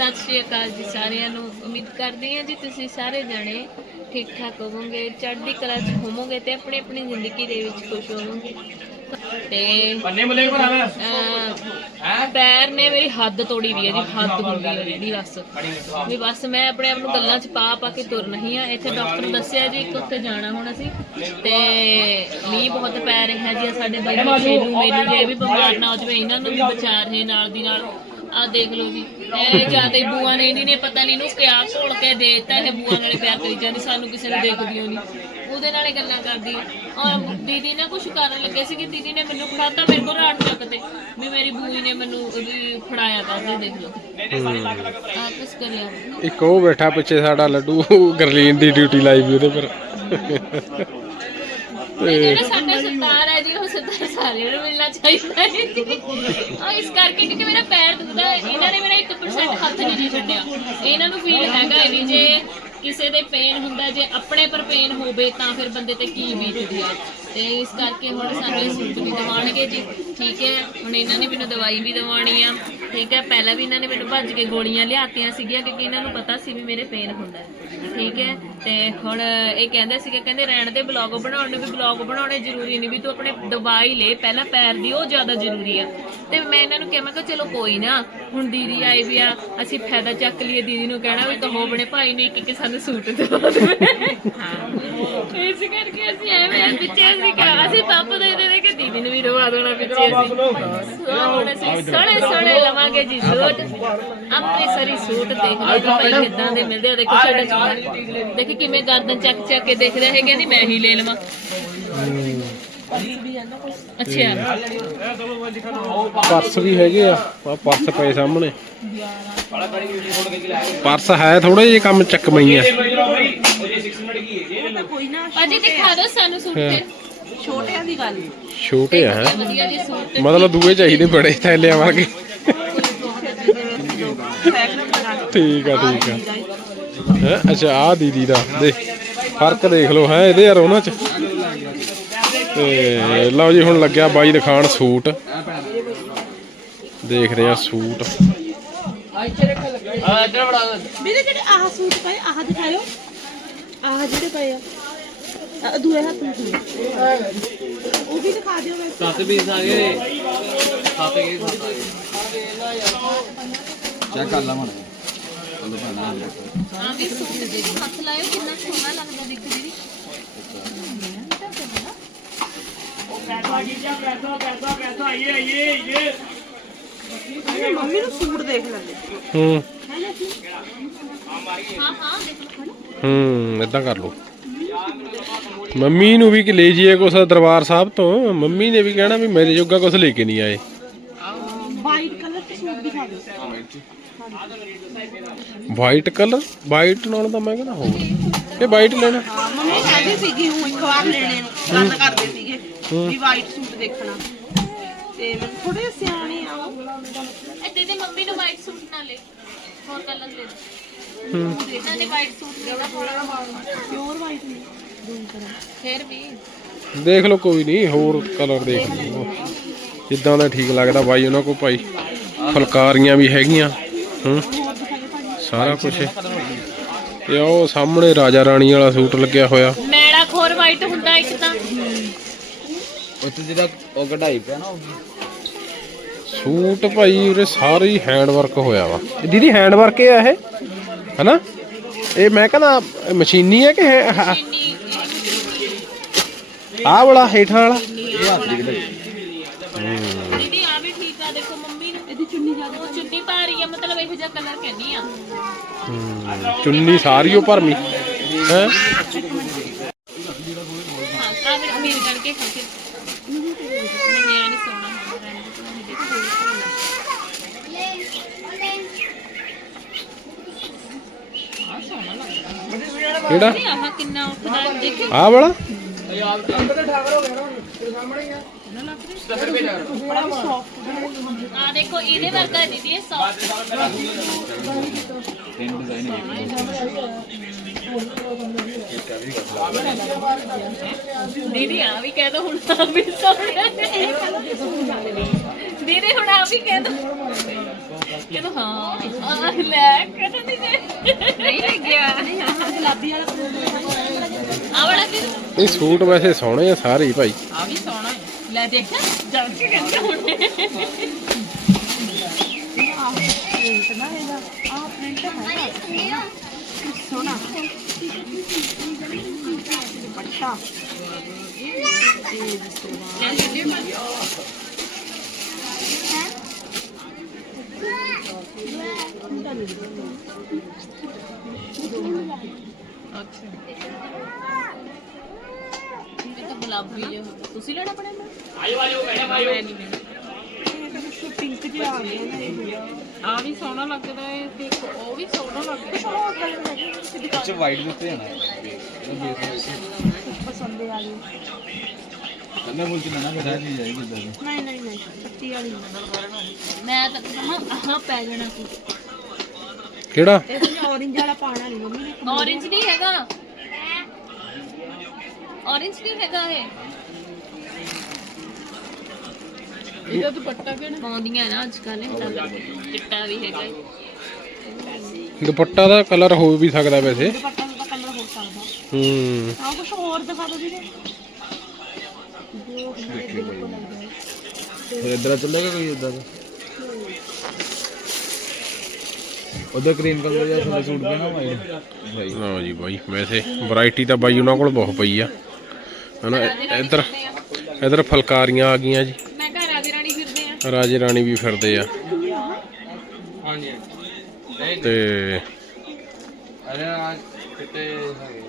ਸਤਿ ਸ਼੍ਰੀ ਅਕਾਲ ਜੀ ਸਾਰਿਆਂ ਨੂੰ। ਉਮੀਦ ਕਰਦੇ ਹਾਂ ਜੀ ਤੁਸੀਂ ਸਾਰੇ ਜਣੇ ਠੀਕ ਠਾਕ ਹੋਵੋਗੇ ਚੜ੍ਹਦੀ ਕਲਾ 'ਚ ਹੋਵੋਗੇ ਤੇ ਆਪਣੀ ਆਪਣੀ ਜ਼ਿੰਦਗੀ ਦੇ ਵਿੱਚ ਖੁਸ਼ ਹੋਵੋਗੇ। ਤੇ ਪੰਨੇ ਮੁੱਲੇ ਬਣਾ ਲੈ ਅਹ, ਪੈਰ ਨੇ ਮੇਰੀ ਹੱਦ ਤੋੜੀ ਵੀ ਹੈ ਜੀ ਹੱਦ ਹੁੰਦੀ ਹੈ ਜਿਹੜੀ ਬਸ। ਵੀ ਬਸ ਮੈਂ ਆਪਣੇ ਆਪ ਨੂੰ ਗੱਲਾਂ 'ਚ ਪਾ ਪਾ ਕੇ ਤੁਰ ਨਹੀਂ ਆ ਇੱਥੇ ਡਾਕਟਰ ਨੇ ਦੱਸਿਆ ਜੀ ਇੱਕ ਉੱਥੇ ਜਾਣਾ ਹੁਣ ਅਸੀਂ ਤੇ ਮੀਂਹ ਬਹੁਤ ਪੈ ਰਿਹਾ ਜੀ ਸਾਡੇ ਬੱਚੇ ਨੂੰ ਮੈਨੂੰ ਜੇ ਵੀ ਬਿਮਾਰ ਨਾ ਹੋ ਜਾਵੇ ਇਹਨਾਂ ਨੂੰ ਵੀ ਬਚਾ ਰਹੇ ਨਾਲ ਦੀ ਨਾਲ। ਆ ਦੇਖ ਲਓ ਜੀ। ਇਹ ਜ਼ਿਆਦਾ ਹੀ ਬੂਆ ਨੇ ਇਹਦੀ ਨੇ ਪਤਾ ਨਹੀਂ ਇਹਨੂੰ ਕਿਆ ਘੋਲ ਕੇ ਦੇਤਾ ਇਹ ਬੂਆ ਨਾਲੇ ਪਿਆਰ ਕਰੀ ਜਾਂਦੀ ਸਾਨੂੰ ਕਿਸੇ ਨੂੰ ਦੇਖਦੀ ਨਹੀਂ। ਉਹਦੇ ਨਾਲੇ ਗੱਲਾਂ ਕਰਦੀ। ਆ। ਔਰ ਦੀਦੀ ਨੇ ਕੁਝ ਕਰਨ ਲੱਗੇ ਸੀ ਕਿ ਦੀਦੀ ਨੇ ਮੈਨੂੰ ਫੜਾਤਾ ਮੇਰੇ ਕੋਲ ਰਾੜ ਚੱਕ ਤੇ। ਵੀ ਮੇਰੀ ਬੂਈ ਨੇ ਮੈਨੂੰ ਵੀ ਫੜਾਇਆ ਤਾਂ ਜੀ ਦੇਖ ਲਓ। ਆ ਕੁਛ ਕਰਿਆ। ਇੱਕ ਉਹ ਬੈਠਾ ਪਿੱਛੇ ਸਾਡਾ ਲੱਡੂ ਗਰਲੀਨ ਦੀ ਡਿਊਟੀ ਲਾਈ ਵੀ ਉਹਦੇ ਪਰ। ਤੇ ਜਿਹੜਾ ਸਾਡਾ ਸਰਦਾਰ ਹੈ ਜੀ ਉਹ ਸਰਦਾਰ ਸਾਰਿਆਂ ਨੂੰ ਮਿਲਣਾ ਚਾਹੀਦਾ ਹੈ। ਆ ਇਸ ਕਰਕੇ ਕਿਉਂਕਿ ਮੇਰਾ ਪੈਰ ਦੁਖਦਾ ਹੈ, ਇਹਨਾਂ ਨੇ ਮੇਰਾ 1% ਹੱਥ ਨਹੀਂ ਜੀ ਛੱਡਿਆ। ਇਹਨਾਂ ਨੂੰ ਫੀਲ ਹੈਗਾ ਹੈ ਵੀ ਜੇ ਕਿਸੇ ਦੇ ਪੇਨ ਹੁੰਦਾ ਜੇ ਆਪਣੇ ਪਰ ਪੇਨ ਹੋਵੇ ਤਾਂ ਫਿਰ ਬੰਦੇ ਤੇ ਕੀ ਬੀਤਦੀ ਆ ਤੇ ਇਸ ਕਰਕੇ ਹੁਣ ਸਾਨੂੰ ਇਹ ਸੂਟ ਵੀ ਦਵਾਉਣਗੇ ਜੀ। ਠੀਕ ਹੈ ਹੁਣ ਇਹਨਾਂ ਨੇ ਮੈਨੂੰ ਦਵਾਈ ਵੀ ਦਵਾਉਣੀ ਆ। ਠੀਕ ਹੈ ਪਹਿਲਾਂ ਵੀ ਇਹਨਾਂ ਨੇ ਮੈਨੂੰ ਭੱਜ ਕੇ ਗੋਲੀਆਂ ਲਿਆਤੀਆਂ ਸੀਗੀਆਂ ਕਿਉਂਕਿ ਇਹਨਾਂ ਨੂੰ ਪਤਾ ਸੀ ਵੀ ਮੇਰੇ ਪੇਨ ਹੁੰਦਾ ਹੈ। ਠੀਕ ਹੈ ਤੇ ਹੁਣ ਇਹ ਕਹਿੰਦੇ ਸੀਗੇ ਕਹਿੰਦੇ ਰਹਿਣ ਦੇ ਬਲੌਗ ਬਣਾਉਣ ਨੂੰ ਵੀ ਬਲੌਗ ਬਣਾਉਣੇ ਜ਼ਰੂਰੀ ਨਹੀਂ ਵੀ ਤੂੰ ਆਪਣੇ ਦਵਾਈ ਲੈ ਪਹਿਲਾਂ ਪੈਰ ਦੀ ਉਹ ਜ਼ਿਆਦਾ ਜ਼ਰੂਰੀ ਆ। ਤੇ ਮੈਂ ਇਹਨਾਂ ਨੂੰ ਕਿਹਾ ਮੈਂ ਕਿਹਾ ਚਲੋ ਕੋਈ ਨਾ ਹੁਣ ਦੀਦੀ ਆਈ ਵੀ ਆ ਅਸੀਂ ਫਾਇਦਾ ਚੱਕ ਲਈਏ ਦੀਦੀ ਨੂੰ ਕਹਿਣਾ ਵੀ ਕਹੋ ਆਪਣੇ ਭਾਈ ਨੂੰ ਇੱਕ ਇੱਕ ਸਾਨੂੰ ਸੂਟ ਦਵਾ ਦੇ ਇਸ ਕਰਕੇ ਅਸੀਂ ਐਵੇਂ ਪਿੱਛੇ ਅਸੀਂ ਕਿਹਾ ਅਸੀਂ ਪੰਪ ਦੇ ਦੇ ਦੇ ਕੇ ਦੀਦੀ ਨੂੰ ਵੀ ਦਵਾ ਦੇਣਾ ਪਿੱਛੇ ਅਸੀਂ। ਸੋ ਹੁਣ ਅਸੀਂ ਸੋਹਣੇ ਸੋਹਣੇ ਲਵਾਂਗੇ ਜੀ ਸੂਟ। ਅੰਮ੍ਰਿਤਸਰੀ ਸੂਟ ਦੇਖ ਲਓ ਭਾਈ ਕਿੱਦਾਂ ਦੇ ਮਿਲਦੇ ਆ ਦੇਖੋ ਸਾਡਾ ਚੂੜਾ ਦੇਖੀ ਕਿਵੇਂ ਗਰਦਨ ਚੱਕ ਚੱਕ ਕੇ ਦੇਖਦਾ ਹੈ ਕਹਿੰਦੀ ਮੈਂ ਹੀ ਲੈ ਲਵਾਂ। ਅੱਛਾ। ਪਰਸ ਵੀ ਹੈਗੇ ਆ ਆ ਪਰਸ ਪਏ ਸਾਹਮਣੇ। ਪਰਸ ਹੈ ਥੋੜੇ ਜਿਹੇ ਕੰਮ ਚੱਕਮਈ ਆ। ਅਜੀ ਦਿਖਾ ਦਿਓ ਸਾਨੂੰ ਸੂਟ ਤੇ। ਛੋਟਿਆਂ ਦੀ ਗੱਲ। ਛੋਟੇ ਆ ਹੈਂ। ਵਧੀਆ ਜੀ ਸੂਟ ਤੇ। ਮਤਲਬ ਦੂਏ ਚਾਹੀਦੇ ਬੜੇ ਥੈਲਿਆਂ ਵਰਗੇ। ਠੀਕ ਆ ਠੀਕ ਆ। ਹੈ? ਅੱਛਾ ਆ ਦੀਦੀ ਦਾ। ਦੇ ਫ਼ਰਕ ਦੇਖ ਲਓ ਹੈ ਇਹਦੇ ਯਾਰ ਉਹਨਾਂ ਚ। ਤੇ ਲਓ ਜੀ ਹੁਣ ਲੱਗਿਆ ਬਾਈ ਦਿਖਾਣ ਸੂਟ। ਦੇਖਦੇ ਆ ਸੂਟ। ਵੀਰੇ ਜਿਹੜੇ ਆਹ ਸੂਟ ਪਏ ਆਹ ਦਿਖਾਇਓ। ਆਹ ਜਿਹੜੇ ਪਏ ਆ। ਦੂਏ ਹੱਥ ਨੂੰ ਦਿਓ। ਉਹ ਵੀ ਦਿਖਾ ਦਿਓ ਵੈਸੇ। ਸੱਤ ਪੀਸ ਆ ਗਏ। ਸੱਤ ਗਏ। ਚੈੱਕ ਕਰ ਲਾ ਮਣ ਆ ਵੀ ਸੂਟ ਦੇ ਹੱਥ ਲਾਇਓ ਕਿੰਨਾ ਸੋਹਣਾ ਲੱਗਦਾ ਦਿਖ ਦੀਦੀ ਮੰਮੀ ਨੂੰ ਸੂਟ ਦੇਖ ਲੈਂਦੇ ਹੂੰ। ਹਾਂ ਹਾਂ ਦੇਖ ਲਓ ਹੂੰ ਇਦਾਂ ਕਰ ਲਓ। ਮੰਮੀ ਨੂੰ ਵੀ ਕਿ ਲੈ ਜੀਏ ਕੁਛ ਦਰਬਾਰ ਸਾਹਿਬ ਤੋਂ। ਮੰਮੀ ਨੇ ਵੀ ਕਹਿਣਾ ਵੀ ਮੇਰੇ ਜੋਗਾ ਕੁਛ ਲੈ ਕੇ ਨਹੀਂ ਆਏ ਵਾਈਟ ਕਲਰ ਦੇ ਸੂਟ ਦਿਖਾ ਦਿਓ ਵਾਈਟ ਕਲਰ ਵਾਈਟ ਨਾਲ ਤਾਂ ਮੈਂ ਕਹਿੰਦਾ ਹੋਰ। ਇਹ ਵਾਈਟ ਲੈਣਾ। ਮੰਮੀ ਕਹਿੰਦੀ ਸੀਗੀ ਉਹ ਇੱਕ ਵਾਰ ਲੈਣੇ ਨੂੰ। ਗੱਲ ਕਰਦੇ ਸੀਗੇ ਵੀ ਵਾਈਟ ਸੂਟ ਦੇਖਣਾ। ਤੇ ਮੈਨੂੰ ਥੋੜੇ ਸਿਆਣੇ ਆ ਉਹ। ਇਹ ਦੀਦੀ ਮੰਮੀ ਨੂੰ ਵਾਈਟ ਸੂਟ ਨਾ ਲੈ। ਹੋਰ ਕਲਰ ਲੈ। ਹੂੰ। ਇਹਨਾਂ ਨੇ ਵਾਈਟ ਸੂਟ ਲੈਣਾ ਪਿਓਰ ਵਾਈਟ ਨਹੀਂ ਫਿਰ ਵੀ। ਦੇਖ ਲਓ ਕੋਈ ਨਹੀਂ ਹੋਰ ਕਲਰ ਦੇਖ ਲਓ। ਜਿੱਦਾਂ ਦਾ ਠੀਕ ਲੱਗਦਾ ਬਾਈ ਉਹਨਾਂ ਕੋ ਭਾਈ। ਫੁਲਕਾਰੀਆਂ ਵੀ ਹੈਗੀਆਂ। ਹੂੰ। ਸਾਰਾ ਕੁਝ ਤੇ ਉਹ ਸਾਹਮਣੇ ਰਾਜਾ ਰਾਣੀ ਵਾਲਾ ਸੂਟ ਲੱਗਿਆ ਹੋਇਆ। ਮੈੜਾ ਖੋਰ ਵਾਈਟ ਹੁੰਦਾ ਇੱਕ ਤਾਂ। ਉੱਥੇ ਜਿਹੜਾ ਉਹ ਕਢਾਈ ਪਿਆ ਨਾ ਸੂਟ ਭਾਈ ਉਰੇ ਸਾਰੇ ਹੀ ਹੈਂਡ ਵਰਕ ਹੋਇਆ ਵਾ। ਇਹ ਦੀਦੀ ਹੈਂਡ ਵਰਕ ਇਹ ਆ ਇਹ? ਹਨਾ? ਇਹ ਮੈਂ ਕਹਿੰਦਾ ਇਹ ਮਸ਼ੀਨੀ ਹੈ ਕਿ ਹੈ- ਹ- ਆਹ ਵਾਲਾ ਹੇਠਾਂ ਵਾਲਾ? ਇਹ ਹੱਥ ਦੀ ਕਢਾਈ। ਵੀ ਠੀਕ ਆ ਦੇਖੋ ਮੰਮੀ ਨੂੰ ਇਹਦੀ ਚੁੰਨੀ ਜ਼ਿਆਦਾ ਉਹ ਚੁੰਨੀ ਪਾ ਰਹੀ ਆ ਮਤਲਬ ਇਹੋ ਜਿਹਾ ਕਲਰ ਕਹਿੰਨੀ ਆ। ਹੂੰ, ਚੁੰਨੀ ਸਾਰੀ ਉਹ ਭਰਮੀ ਹੈ? ਹਾਂ ਆ ਮੇਰੇ ਅਮੀਰ ਕਰਕੇ ਖਾ ਕੇ। ਨਹੀਂ ਆ ਨਹੀਂ ਸੋਣਾ ਕਿਹੜਾ? ਨਹੀਂ ਆਹ ਕਿੰਨਾ ਉੱਠਦਾ ਹੈ, ਦੇਖੀ। ਆਹ ਵਾਲਾ? ਆ। ਦੇਖੋ ਇਹਦੇ ਵਰਗਾ ਦੀਦੀ ਇਹ ਸੌਫਟ ਤਿੰਨ ਡਿਜ਼ਾਈਨ ਹੈਗੇ ਦੀਦੀ ਆ ਵੀ ਕਹਿ ਦੋ ਹੁਣ ਆ ਵੀ ਸੋਹਣਾ ਦੀਦੀ ਹੁਣ ਆ ਵੀ ਕਹਿ ਦੋ। ਕਹਿੰਦਾ ਹਾਂ ਆ ਲੈ ਕਹਿੰਦਾ ਨਹੀਂ ਲੱਗਿਆ ਗੁਲਾਬੀ ਵਾਲਾ ਆ ਵਾਲਾ ਕੀ? ਇਹ ਸੂਟ ਵੈਸੇ ਸੋਹਣੇ ਆ ਸਾਰੇ ਹੀ ਭਾਈ। ਆ ਵੀ ਲੈ ਦੇਖਿਆ? ਜਾ ਕੇ ਕਹਿੰਦਾ ਹੁਣ। ਆਹ ਪ੍ਰਿੰਟ ਨਾ ਇਹਦਾ। ਆਹ ਪ੍ਰਿੰਟ ਹੈ ਸੋਨਾ ਪੱਟਾ ਅੱਛਾ। ਤਾਂ ਗੁਲਾਬੀ ਹੋ ਗਿਆ। ਤੁਸੀਂ ਲੈਣਾ ਪੜਿਆ ਆਇਓ ਆਇਓ ਮੈਂ ਨਹੀਂ ਲੈਣਾ। ਇਹ ਤਾਂ ਕੁਛ ਪਿੰਕ ਜਿਹਾ ਆ ਗਿਆ ਨਾ ਇਹ ਆ ਵੀ ਸੋਹਣਾ ਲੱਗਦਾ ਹੈ ਤੇ ਉਹ ਵੀ ਸੋਹਣਾ ਲੱਗਦਾ ਕਿਤੇ ਚ ਵਾਈਟ ਦੇ ਉੱਤੇ ਜਾਣਾ ਪਸੰਦ ਆ ਗਈ ਕੰਨਾ ਬੋਲ ਕੇ ਨਾ ਬਤਾ ਨਹੀਂ ਜਾਏਗੀ ਇਦਾਂ ਦੀ। ਨਹੀਂ ਨਹੀਂ ਨਹੀਂ ਪੱਤੀ ਵਾਲੀ। ਮੈਂ ਤਾਂ ਕਹਾਂ ਆਹ ਪੈ ਜਾਣਾ ਸੀ। ਕਿਹੜਾ? ਇਹ ਤਾਂ orange ਵਾਲਾ ਪਾਣਾ ਨਹੀਂ ਮੰਮੀ ਨੇ। Orange ਨਹੀਂ ਹੈਗਾ। Orange ਨਹੀਂ ਹੈਗਾ ਇਹ? ਇਹਦਾ ਦੁਪੱਟਾ ਕਿਹੜਾ ਪਾਉਂਦੀਆਂ ਨਾ ਅੱਜ ਕੱਲ ਚਿੱਟਾ ਵੀ ਹੈਗਾ। ਦੁਪੱਟਾ ਦਾ ਕਲਰ ਹੋ ਵੀ ਸਕਦਾ ਵੈਸੇ। ਦੁਪੱਟਾ ਦਾ ਕਲਰ ਹੋ ਸਕਦਾ। ਹੂੰ। ਆਹ ਕੁਛ ਹੋਰ ਦਿਖਾ ਦੋ ਵੀਰੇ ਫਿਰ ਇਧਰ ਚੱਲੇਗਾ ਕੋਈ ਇਦਾਂ ਦਾ ਉਧਰ ਕਰੀਮ ਕਲਰ ਦਾ ਸੂਟ ਪਿਆ ਨਾ ਵਾਈਟ ਭਾਈ। ਲਓ ਜੀ ਬਾਈ ਵੈਸੇ ਵੈਰਾਈਟੀ ਤਾਂ ਬਾਈ ਉਹਨਾਂ ਕੋਲ ਬਹੁਤ ਪਈ ਆ। ਹਨਾ ਇੱਧਰ ਇੱਧਰ ਫਲਕਾਰੀਆਂ ਆ ਗਈਆਂ ਜੀ। ਮੈਂ ਘਰ ਰਾਜੇ ਰਾਣੀ ਫਿਰਦੇ ਆ। ਰਾਜੇ ਰਾਣੀ ਵੀ ਫਿਰਦੇ ਆ। ਤੇ ਅਰੇ ਆ ਕਿਤੇ ਹੈਗੇ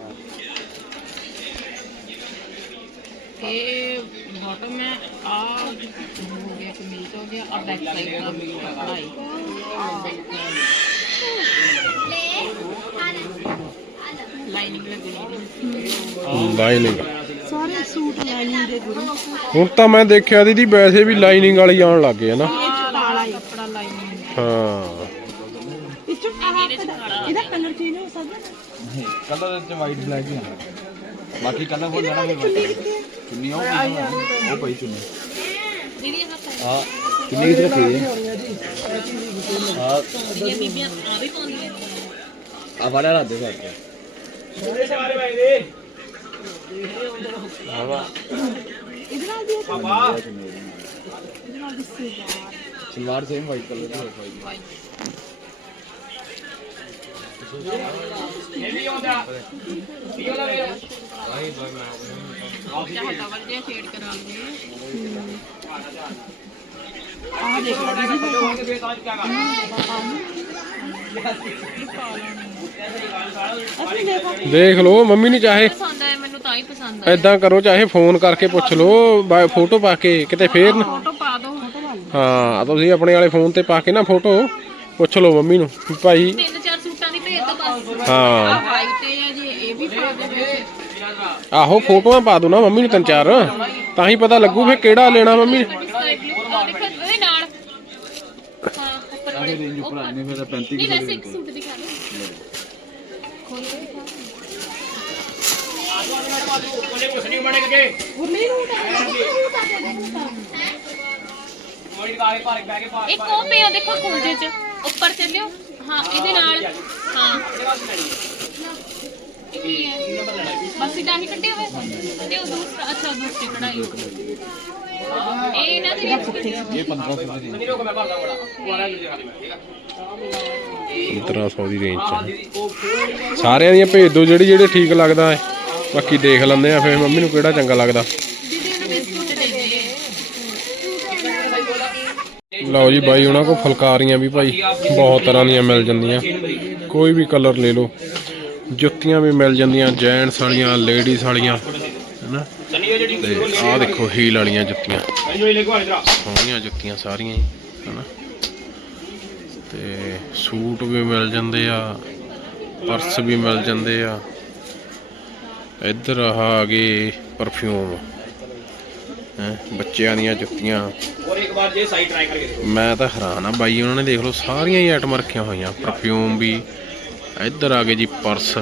ਇਹ ਬਾਟਮ ਹੈ। ਆ ਹੋ ਗਿਆ ਕਮੀਜ਼ ਹੋ ਗਿਆ। ਆ ਬੈਕ ਸਾਈਡ ਦਾ ਕਢਾਈ ਲਾਈਨਿੰਗ ਲੱਗਣੀ ਲਾਈਨਿੰਗ ਸਾਰੇ ਸੂਟ ਲਾਈਨਿੰਗ ਦੇ ਗੁਰੂ। ਹੁਣ ਤਾਂ ਮੈਂ ਦੇਖਿਆ ਦੀਦੀ ਵੈਸੇ ਵੀ ਲਾਈਨਿੰਗ ਵਾਲੀ ਆਉਣ ਲੱਗ ਗਏ ਨਾ। ਇਹ ਚ ਕਾਲਾ ਹੀ। ਕੱਪੜਾ ਲਾਈਨਿੰਗ ਹਾਂ। ਇਹ ਚ ਆਹ ਇਹਦਾ ਕਲਰ ਚੇਂਜ ਹੋ ਸਕਦਾ? ਨਾ ਕਲਰ ਤੇ ਵਾਈਟ ਬਲੈਕ ਹੀ ਆਣਾ ਬਾਕੀ ਕਲਰ ਹੋ ਜਾਣਾ ਫਿਰ white। ਚੁੰਨੀ ਉਹ ਪਈ ਆ, ਉਹ ਪਈ ਚੁੰਨੀ। ਦੀਦੀ ਹੱਥ ਹਾਂ ਚੁੰਨੀ ਕਿੱਥੇ ਰੱਖੀ ਹੈ ਹਾਂ ਇਹ ਬੀਬੀਆਂ ਆ ਵੀ ਪਾਉਂਦੀਆਂ। ਆ ਵਾਲਾ ਲਾ ਦੇ। ਨਾਲ ਵੀ ਪਾਪਾ ਇਹਦੇ ਨਾਲ ਵੀ ਸਲਵਾਰ ਸਲਵਾਰ ਸੇਮ ਵਾਈਟ ਹੈ ਆਹ ਪਸੰਦ ਆਇਆ। ਆਇਆ ਐਦਾਂ ਕਰੋ ਚਾਹੇ ਫੋਨ ਕਰਕੇ ਪੁੱਛ ਲਓ ਬਾ- ਫੋਟੋ ਪਾ ਕੇ ਕਿਤੇ ਫੇਰ ਨਾ। ਫੋਟੋ ਪਾ ਦਿਓ ਹਾਂ ਤੁਸੀਂ ਆਪਣੇ ਵਾਲੇ ਫੋਨ ਤੇ ਪਾ ਕੇ ਨਾ ਫੋਟੋ ਪੁੱਛ ਲਓ ਮੰਮੀ ਨੂੰ ਵੀ ਭਾਈ ਤਿੰਨ ਚਾਰ ਸੂਟਾਂ ਦੀ ਭੇਜ ਦੋ ਬਸ। ਹਾਂ। ਵਾਈਟ ਹੈ ਜੀ ਇਹ ਵੀ ਪਾ ਦਿਓ ਆਹੋ ਫੋਟੋਆਂ ਪਾ ਦੋ ਨਾ ਮੰਮੀ ਨੂੰ ਤਿੰਨ ਚਾਰ। ਤਾਂ ਹੀ ਪਤਾ ਲੱਗੂ ਫੇ ਕਿਹੜਾ ਲੈਣਾ ਮੰਮੀ ਨੇ। ਸਕਾਈ ਬਲੂ ਆ ਦੇਖੋ ਉਹਦੇ ਨਾਲ। ਹਾਂ ਉੱਪਰ ਆਗੇ ਰੇਂਜ ਉੱਪਰ ਆਨੇ ਫਿਰ 35 ਨਹੀਂ ਕਿਲੋ ਵੈਸੇ ਇੱਕ ਸੂਟ ਦਿਖਾ ਦਿਓ। ਖੋਲ ਕੇ ਦਿਖਾ ਗੁਰਲੀ ਨੂੰ ਤਾਂ ਇੱਕ ਉਹ ਪਿਆ ਦੇਖੋ ਖੁੰਝੇ ਚ ਉੱਪਰ ਚੱਲਿਓ। ਹਾਂ ਇਹਦੇ ਨਾਲ। ਹਾਂ। ਇਹ ਕੀ ਹੈ? ਬਸ ਇਦਾਂ ਹੀ ਕੱਢੇ ਹੋਏ ਤੇ ਉਹ ਦੂਸਰਾ ਅੱਛਾ ਦੂਸਰੀ ਕਢਾਈ। ਇਹ ਇਹਨਾਂ ਦੇ ਵਿੱਚ ਇਹ 1500 ਦੀ ਰੇਂਜ। 1500 ਦੀ ਰੇਂਜ ਚ। ਸਾਰਿਆਂ ਦੀਆਂ ਭੇਜ ਦਿਓ ਜਿਹੜੀ ਜਿਹੜੇ ਠੀਕ ਲੱਗਦਾ ਹੈ। ਬਾਕੀ ਦੇਖ ਲੈਂਦੇ ਆ ਫਿਰ ਮੰਮੀ ਨੂੰ ਕਿਹੜਾ ਚੰਗਾ ਲੱਗਦਾ। ਲਓ ਜੀ ਬਾਈ, ਉਹਨਾਂ ਕੋਲ ਫੁਲਕਾਰੀਆਂ ਵੀ ਭਾਈ ਬਹੁਤ ਤਰ੍ਹਾਂ ਦੀਆਂ ਮਿਲ ਜਾਂਦੀਆਂ। ਕੋਈ ਵੀ ਕਲਰ ਲੈ ਲਓ। ਜੁੱਤੀਆਂ ਵੀ ਮਿਲ ਜਾਂਦੀਆਂ ਜੈਂਟਸ ਵਾਲੀਆਂ ਲੇਡੀਜ਼ ਵਾਲੀਆਂ, ਹੈਨਾ? ਤੇ ਆਹ ਦੇਖੋ ਹੀਲ ਵਾਲੀਆਂ ਜੁੱਤੀਆਂ। ਸੋਹਣੀਆਂ ਜੁੱਤੀਆਂ ਸਾਰੀਆਂ ਹੀ ਹੈਨਾ? ਤੇ ਸੂਟ ਵੀ ਮਿਲ ਜਾਂਦੇ ਆ ਪਰਸ ਵੀ ਮਿਲ ਜਾਂਦੇ ਆ। ਇੱਧਰ ਆਹ ਆ ਗਏ ਪਰਫਿਊਮ ਹੈ ਬੱਚਿਆਂ ਦੀਆਂ ਜੁੱਤੀਆਂ। ਮੈਂ ਤਾਂ ਹੈਰਾਨ ਆ ਬਾਈ ਉਹਨਾਂ ਨੇ ਦੇਖ ਲਓ ਸਾਰੀਆਂ ਹੀ ਆਈਟਮਾਂ ਰੱਖੀਆਂ ਹੋਈਆਂ। ਪਰਫਿਊਮ ਵੀ ਇੱਧਰ ਆ ਗਏ ਜੀ ਪਰਸ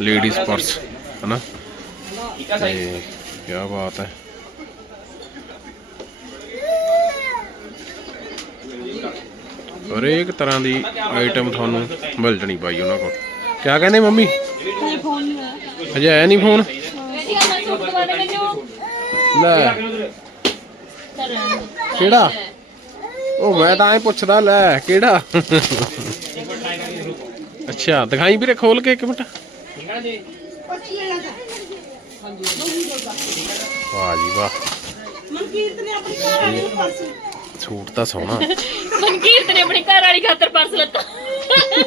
ਲੇਡੀਜ਼ ਪਰਸ ਹਨਾ? ਤੇ ਕੀ ਬਾਤ ਹੈ। ਹਰੇਕ ਤਰ੍ਹਾਂ ਦੀ ਆਈਟਮ ਤੁਹਾਨੂੰ ਮਿਲ ਜਣੀ ਬਾਈ ਉਹਨਾਂ ਕੋਲ। ਕਿਆ ਕਹਿੰਦੇ ਮੰਮੀ? ਤੇ ਫੋਨ ਨਹੀਂ ਆਇਆ ਅਜੇ ਆਇਆ ਨਹੀਂ ਫੋਨ? ਲੈ। ਕਿਹੜਾ? ਉਹ ਮੈਂ ਤਾਂ ਐ ਪੁੱਛਦਾ ਲੈ ਕਿਹੜਾ? ਅੱਛਾ ਦਿਖਾਈ ਵੀਰੇ ਖੋਲ ਕੇ ਇੱਕ ਮਿੰਟ। ਵਾਹ ਜੀ ਵਾਹ। ਮਨਕੀਰਤ ਨੇ ਆਪਣੀ ਘਰ ਵਾਲੀ ਨੂੰ ਪਰਸ ਸੂਟ ਤਾਂ ਸੋਹਣਾ। ਮਨਕੀਰਤ ਨੇ ਆਪਣੀ ਘਰ ਵਾਲੀ ਖਾਤਰ ਪਰਸ ਲੱਤਾ।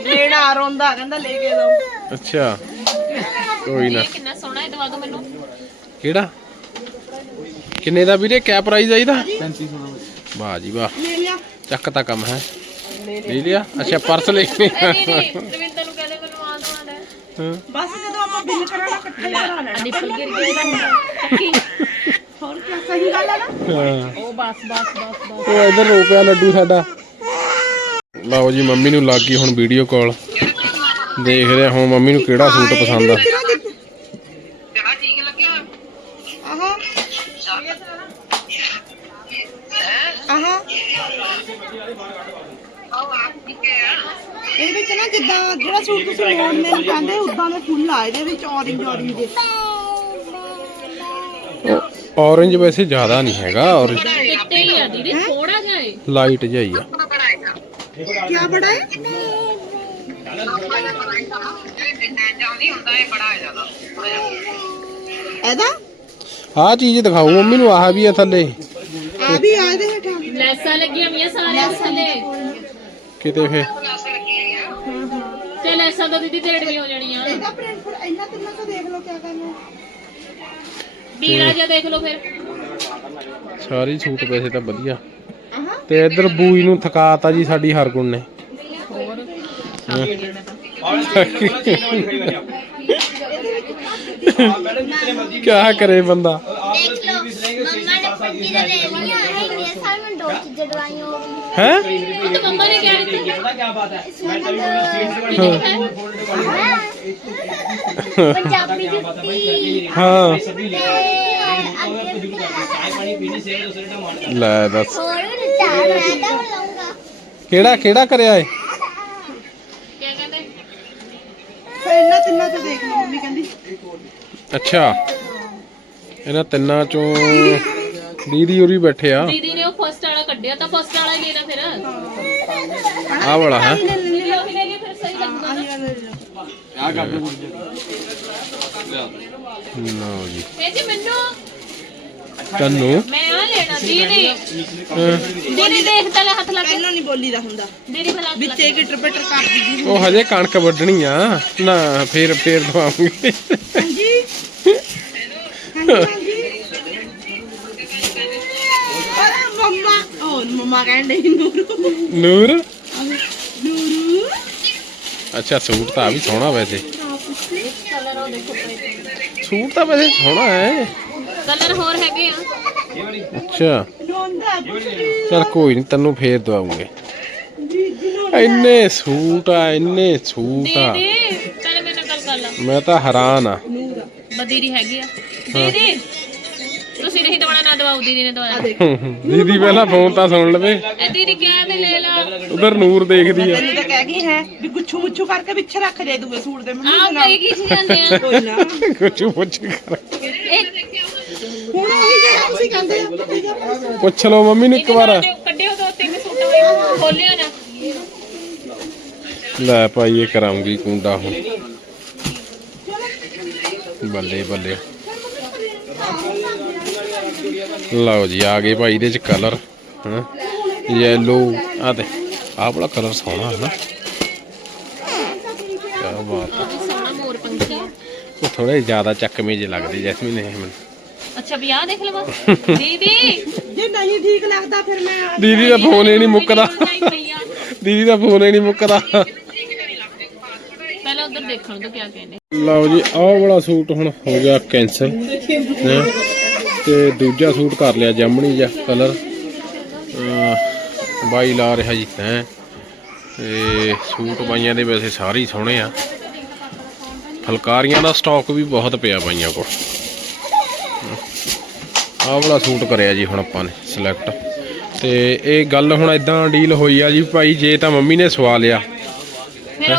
ਲੈਣਾ ਰੋਂਦਾ ਕਹਿੰਦਾ ਲੈ ਕੇ ਦੋ ਅੱਛਾ। ਕੋਈ ਨਾ। ਇਹ ਕਿੰਨਾ ਸੋਹਣਾ ਹੈ ਦਵਾ ਦੋ ਮੈਨੂੰ। ਕਿਹੜਾ? ਕਿੰਨੇ ਦਾ ਵੀਰੇ? ਕਿਆ ਪ੍ਰਾਈਸ ਆ ਇਹਦਾ? 3500 ਦਾ ਵਾਹ ਜੀ ਵਾਹ। ਲੈ ਲਿਆ। ਚੱਕ ਤਾਂ ਕੰਮ ਹੈ। ਲੈ ਲਿਆ। ਅੱਛਾ ਪਰਸ ਲੈ ਕੇ ਇਹ ਨਹੀਂ ਨਹੀਂ ਰਵਿੰਦਰ ਨੂੰ ਕਹਿੰਦੇ ਮੈਨੂੰ ਆ ਦਵਾ ਦੇ ਹਾਂ। ਬਸ ਜਦੋਂ ਆਪਾਂ ਬਿੱਲ ਕਰਾਣਾ ਇਕੱਠਾ ਕਰਾ ਲੈਣਾ। ਨਿੱਪਲ ਗਿਰ ਗਈ ਹੋਰ ਕੀ ਸਹੀ ਗੱਲ ਹੈ ਨਾ? ਹਾਂ। ਉਹ ਬਸ ਬਸ ਬਸ ਬਸ। ਉਹ ਇਧਰ ਰੋ ਪਿਆ ਲੱਡੂ ਸਾਡਾ। ਲਓ ਜੀ ਮੰਮੀ ਨੂੰ ਲੱਗ ਗਈ ਹੁਣ ਵੀਡੀਓ ਕਾਲ ਦੇਖ ਰਿਹਾ ਹਾਂ ਮੰਮੀ ਨੂੰ ਕਿਹੜਾ ਸੂਟ ਪਸੰਦ ਆ ਆਹਾ ਆਹਾ ਇਹਦੇ ਜਿਹੜਾ ਸੂਟ ਤੁਸੀਂ ਮੋੜਨੇ ਨੂੰ ਕਹਿੰਦੇ ਉਦਾਂ ਦੇ ਫੁੱਲ ਆ ਇਹਦੇ ਵਿੱਚ ਔਰੇਂਜ ਔਰੇਂਜ ਦੇ। ਔਰੇਂਜ ਵੈਸੇ ਜ਼ਿਆਦਾ ਨਹੀਂ ਹੈਗਾ ਔਰੇਂਜ ਚਿੱਟੇ ਹੀ ਆ ਦੀਦੀ ਥੋੜਾ ਜਿਹਾ ਏ ਲਾਈਟ ਜਿਹਾ ਹੀ ਆ। ਕੀ ਬੜਾ ਹੈ। ਇਹਦਾ? ਆਹ ਚੀਜ਼ ਦਿਖਾਓ ਮੰਮੀ ਨੂੰ ਆਹ ਵੀ ਆ ਥੱਲੇ। ਆ ਵੀ ਆ ਇਹਦੇ ਹੇਠਾਂ। ਲੈਸਾਂ ਲੱਗੀਆਂ ਹੋਈਆਂ ਸਾਰਿਆਂ ਥੱਲੇ। ਕਿਤੇ ਫੇ ਤੇ ਲੈਸਾਂ ਤਾਂ ਦੀਦੀ ਢੇੜ ਵੀ ਹੋ ਜਾਣੀਆਂ ਇਹਦਾ ਪ੍ਰਿੰਟ ਫਿਰ ਇੰਨਾ ਤਿੰਨਾ ਤੋਂ ਦੇਖ ਲਓ ਕਿਆ ਕਰਨਾ। ਵੀਰਾ ਜਿਹਾ ਦੇਖ ਲਓ ਫਿਰ। ਸਾਰੀ ਸੂਟ ਵੈਸੇ ਤਾਂ ਵਧੀਆ। ਆਹਾ। ਤੇ ਇੱਧਰ ਬੂਈ ਨੂੰ ਥਕਾਤਾ ਜੀ ਸਾਡੀ ਹਰਗੁਣ ਨੇ। ਕਿਆ ਕਰੇ ਬੰਦਾ ਦੇਖ ਲਓ ਮੰਮਾ ਨੇ ਪੱਟੀ ਦੇ ਲੈ ਲਿਆ ਹੈ ਇਹ ਸਾਰੇ ਮੈਂ ਦੋ ਚੀਜ਼ਾਂ ਦਵਾਈਆਂ ਹੋ? ਹੈ। ਮੰਮਾ ਨੇ ਕਿਹਾ ਦਿੱਤਾ ਕਿਹੜਾ ਕਿਹੜਾ ਕਰਿਆ ਏ? ਤਿੰਨਾ ਦੇਖ ਲਓ ਮੰਮੀ ਕਹਿੰਦੀ। ਅੱਛਾ। ਇਹਨਾਂ ਤਿੰਨਾਂ ਚੋਂ ਦੀਦੀ ਉਰੀ ਬੈਠੇ ਆ। ਦੀਦੀ ਨੇ ਉਹ ਫਸਟ ਕੱਢਿਆ ਤਾਂ ਫਸਟ ਵਾਲਾ ਹੀ ਲੈਣਾ ਫਿਰ। ਆਹ ਵਾਲਾ ਹੈ? ਦੀਦੀ ਉਹ ਵੀ ਲੈ ਗਏ ਫਿਰ ਸਹੀ ਲੱਗੂਗਾ ਨਾ ਆ ਕਰ ਦੇ ਮੁੜ ਲਓ ਜੀ। ਇਹ ਜੀ ਮੈਨੂੰ ਤੈਨੂੰ ਮੈਂ ਆ ਲੈਣਾ ਦੀਦੀ। ਦੀਦੀ ਦੇਖ ਤਾਂ ਲੈ ਹੱਥ ਲਾ ਕੇ। ਪਹਿਲਾਂ ਨਹੀਂ ਬੋਲੀ ਦਾ ਹੁੰਦਾ। ਦੀਦੀ ਭਲਾ ਹੱਥ ਲਾ ਵਿੱਚ ਪਟਰ ਕਰ ਦਿੱਤੀ ਉਹ ਹਜੇ ਕਣਕ ਵੱਢਣੀ ਆ। ਨਾ ਫੇਰ ਫੇਰ ਦਵਾਉਂਗੇ ਹਾਂਜੀ ਹਾਂਜੀ ਹਾਂਜੀ ਅਰੇ ਨੂਰੂ। ਅੱਛਾ ਸੂਟ ਤਾਂ ਆ ਵੀ ਸੋਹਣਾ ਵੈਸੇ। ਕਲਰ ਉਹ ਦੇਖੋ ਪਏ ਸੂਟ ਤਾਂ ਵੈਸੇ ਸੋਹਣਾ ਹੈ। ਕਲਰ ਹੋਰ ਹੈਗੇ ਆ। ਅੱਛਾ। ਰੋਂਦਾ ਚਲ ਕੋਈ ਨਹੀਂ ਤੈਨੂੰ ਫੇਰ ਦਵਾਉਂਗੇ। ਦੀਦੀ ਨੂੰ ਇੰਨੇ ਸੂਟ ਆ ਇੰਨੇ ਸੂਟ ਆ। ਦੀਦੀ ਪਹਿਲੇ ਮੇਰੇ ਨਾਲ ਗੱਲ ਕਰ ਲਾ। ਮੈਂ ਤਾਂ ਹੈਰਾਨ ਆ। ਬਦੀਰੀ ਹੈਗੀ ਆ। ਦੀਦੀ ਨਹੀਂ ਦਵਾਣਾ ਨਾ ਦਵਾਓ ਦੀਦੀ ਨੇ ਦੀਦੀ ਪਹਿਲਾਂ ਫੋਨ ਤਾਂ ਸੁਣ ਲਵੇ। ਇਹ ਦੀਦੀ ਕਿਹਾ ਤੇ ਲੈ ਲਾ। ਉਧਰ ਨੂਰ ਦੇਖਦੀ ਆ। ਤੈਨੂੰ ਤਾਂ ਕਹਿ ਗਈ ਹੈ ਵੀ ਗੁੱਛੂ ਮੁੱਛੂ ਕਰਕੇ ਪਿੱਛੇ ਰੱਖ ਦੇ ਦੂਏ ਸੂਟ ਦੇ ਮੈਨੂੰ ਆਹ ਕਈ ਕੀ ਜਾਂਦੇ ਆ। ਕੋਈ ਨਾ। ਕੁਛ ਪੁੱਛ ਕਰ ਇਹ ਹੁਣ ਉਹੀ ਜਿਹੜਾ ਤੁਸੀਂ ਕਹਿੰਦੇ ਆ ਪੁੱਛ ਲਓ ਮੰਮੀ ਨੂੰ ਇੱਕ ਵਾਰ। ਕੱਢਿਓ ਦੋ ਤਿੰਨ ਸੂਟ ਹੋਏ ਖੋਲਿਓ ਨਾ। ਲੈ ਭਾਈ ਇਹ ਕਰਾਉਂਗੀ ਕੁੰਡਾ ਹੁਣ। ਬੱਲੇ ਬੱਲੇ। ਲਓ ਜੀ ਆ ਗਏ ਭਾਈ ਇਹਦੇ ਚ ਕਲਰ ਹਾਂ? ਯੈਲੋ ਆ ਤੇ ਆਹ ਵਾਲਾ ਕਲਰ ਸੋਹਣਾ ਹੈ ਨਾ। ਕਿਆ ਬਾਤ ਆ। ਸੋਹਣਾ ਮੋਰ ਪੰਖੀ ਉਹ ਥੋੜੇ ਜ਼ਿਆਦਾ ਚੱਕਵੇਂ ਜੇ ਲੱਗਦੇ ਜੈਸਮੀਨ ਇਹ ਮੈਨੂੰ। ਅੱਛਾ ਵੀ ਆਹ ਦੇਖ ਲਵਾ। ਦੀਦੀ! ਜੇ ਨਹੀਂ ਠੀਕ ਲੱਗਦਾ ਫਿਰ ਮੈਂ ਦੀਦੀ ਦਾ ਫੋਨ ਹੀ ਨਹੀਂ ਮੁੱਕਦਾ। ਆ। ਦੀਦੀ ਦਾ ਫੋਨ ਹੀ ਨਹੀਂ ਮੁੱਕਦਾ। ਪਹਿਲਾਂ ਉਧਰ ਦੇਖਣ ਤੋਂ ਕਿਆ ਕਹਿੰਦੇ। ਲਓ ਜੀ ਆਹ ਵਾਲਾ ਸੂਟ ਹੁਣ ਹੋ ਗਿਆ ਕੈਂਸਲ ਤੇ ਦੂਜਾ ਸੂਟ ਕਰ ਲਿਆ ਜਾਮਣੀ ਜਿਹਾ ਕਲਰ। ਬਾਈ ਲਾ ਰਿਹਾ ਜੀ ਹੈ। ਤੇ ਸੂਟ ਬਾਈਆਂ ਦੇ ਵੈਸੇ ਸਾਰੇ ਹੀ ਸੋਹਣੇ ਆ। ਫਲਕਾਰੀਆਂ ਦਾ ਸਟਾਕ ਵੀ ਬਹੁਤ ਪਿਆ ਬਾਈਆਂ ਕੋਲ। ਆਹ ਵਾਲਾ ਸੂਟ ਕਰਿਆ ਜੀ ਹੁਣ ਆਪਾਂ ਨੇ ਸਿਲੈਕਟ ਤੇ ਇਹ ਗੱਲ ਹੁਣ ਇਦਾਂ ਡੀਲ ਹੋਈ ਆ ਜੀ, ਭਾਈ ਜੇ ਤਾਂ ਮੰਮੀ ਨੇ ਸਵਾ ਲਿਆ। ਫਿਰ